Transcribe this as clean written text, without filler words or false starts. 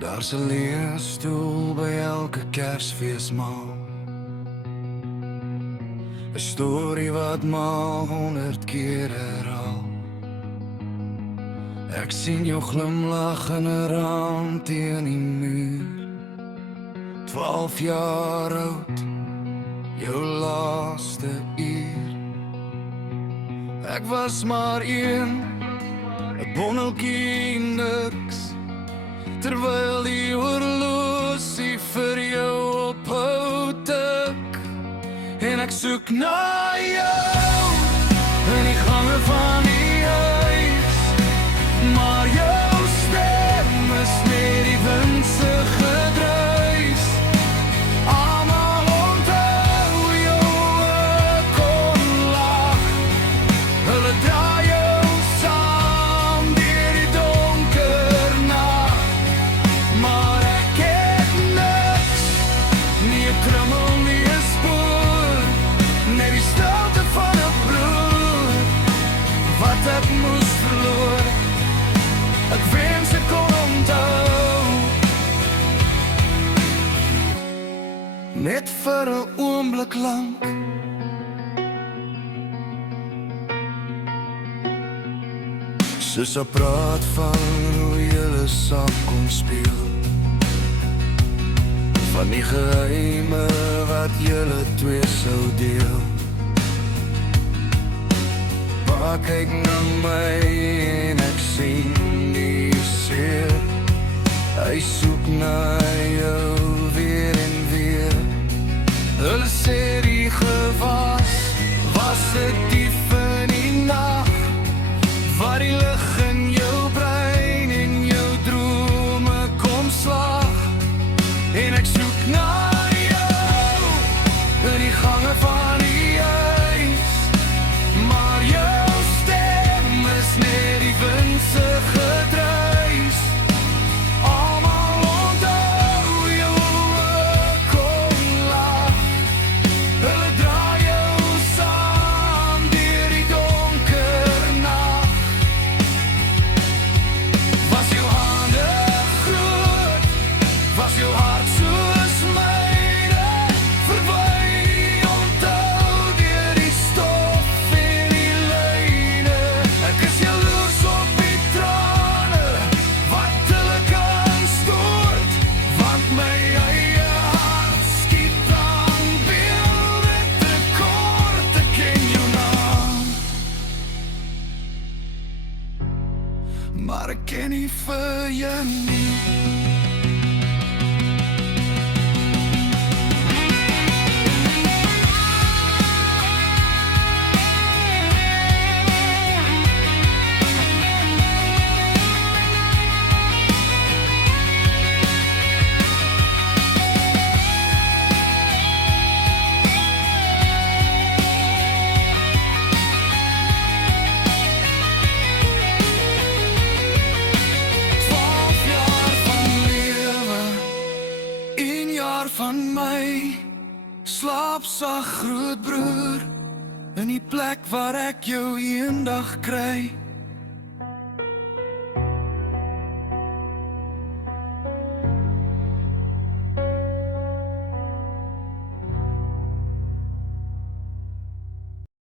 Daar's 'n leesstoel by elke Kersfeesmaal, 'n storie wat maar 100 keer herhaal. Ek sien jou glimlag in 'n raam teen die muur, 12 jaar oud, jou laaste uur. Ek was maar 'n bonneltjie niks, terwyl die horlosie vir jou ophou tik. En ek soek na jou in die gange van die huis, maar jou stem is net die wind se gedruis. Almal onthou jou kon lag, hulle draai jou saam deur die donker nag. Maar ek het niks, nie 'n krummel, nie 'n spoor, net die stilte van 'n broer wat ek moes verloor. Ek wens ek kon onthou, net vir 'n oomblik lank. Sussie praat van hoe julle saam kon speel, van die geheime wat julle twee sou deel. Pa kyk na my en ek sien die seer, hy soek na jou weer en weer. Hulle sê die gewas was 'n dief in die nag, wat die lig in jou brein en jou drome kom slag. En ek soek na jou in die gange van die huis, maar jou stem is net die wind se gedruis. Almal onthou jou kon lag, hulle draai jou saam deur die donker nag. Was jou hande groot, was jou hart soos myne, verby die onthou deur die stof en die lyne. Ek is jaloers op die trane wat hulle kan stort, want my eie hart skiet aan beelde tekort. Ek ken jou naam, maar ek ken nie vir jou nie. Van my, slaap sag grootbroer, in die plek waar ek jou eendag kry.